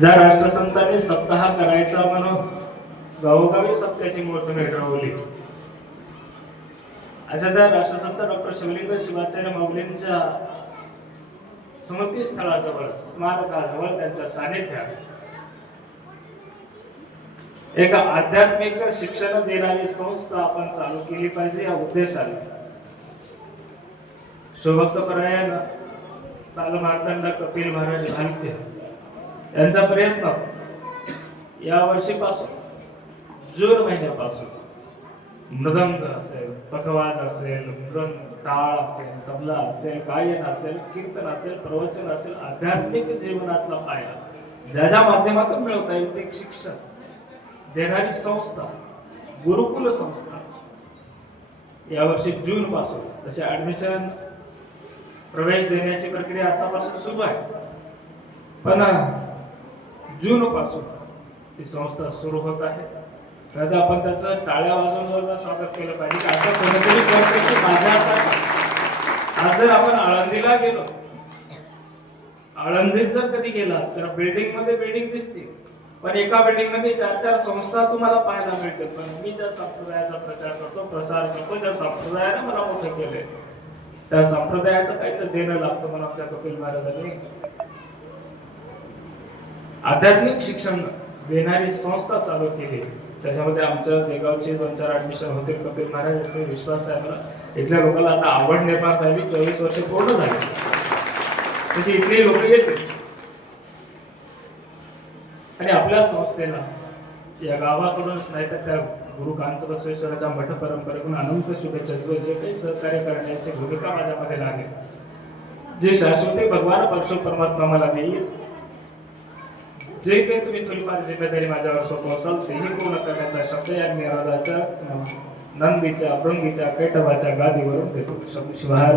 ज्या राष्ट्रसंतांनी सप्ताह करायचा म्हणून गावोगावी सप्त्याची मूर्त मिळवली, अशा त्या राष्ट्रसंत डॉक्टर शिवलिंग शिवाचार्य माऊलींच्या स्मृती स्थळाजवळ, स्मारकाजवळ, त्यांच्या सानिध्यात एक आध्यात्मिक शिक्षण देणारी संस्था आपण चालू केली पाहिजे या उद्देशाने शिवभक्तपरायण तालमार्तंड कपिल महाराज भालके यांचा प्रयत्न या वर्षीपासून, जून महिन्यापासून मृदंग असेल, पखवाज असेल, मृदंग, टाळ असेल, तबला असेल, गायन असेल, कीर्तन असेल, प्रवचन असेल, आध्यात्मिक जीवनातला पाया ज्या माध्यमातून मिळवता येईल ते शिक्षण देणारी संस्था, गुरुकुल संस्था यावर्षी जून पासून, तसे ऍडमिशन प्रवेश देण्याची प्रक्रिया आतापासून सुरू आहे, पण जून पासून ती संस्था सुरू होत आहे. तर आपण त्याचं टाळ्या वाजवून स्वागत केलं पाहिजे की असं कोणीतरी करते की माझ्यासाठी. आज जर आपण आळंदीला गेलो, आळंदीत जर कधी गेला तर बिल्डिंग मध्ये बिल्डिंग दिसते, पण एका बिल्डिंग मध्ये 4-4 संस्था तुम्हाला पाहायला मिळतात. पण मी ज्या संप्रदायाचा प्रचार करतो, प्रसार करतो, ज्या संप्रदायाने मला मोठे केले, त्या संप्रदायाचं काही तर देणं लागतं. म्हणून आमच्या कपिल महाराजांनी आध्यात्मिक शिक्षण देणारी संस्था चालू केली. त्याच्यामध्ये आमच्या देगावचे 2-4 ऍडमिशन होते. कपिल महाराज यांचा विश्वास आहे मला. इथल्या लोकांना आता आवड निर्माण झाली. 24 वर्ष पूर्ण झाली, तशी इथले लोक येते आणि आपल्या संस्थेला या गावाकडूनच नाही तर त्या गुरु कांच बसवेश्वराच्या मठ परंपरेकडून अनंत शुभेच्छा. जे काही सहकार्य करण्याची भूमिका माझ्यामध्ये लागेल, जे शाश्वती भगवान परशु परमात्मा मला देईल, जे काही तुम्ही थोडीफार जिम्मेदारी माझ्यावर सोपवसाल तेही पूर्ण करण्याचा शब्द या निराधाच्या नंदीच्या, भृंगीच्या, कैटभाच्या गादीवरून देतो. शिवार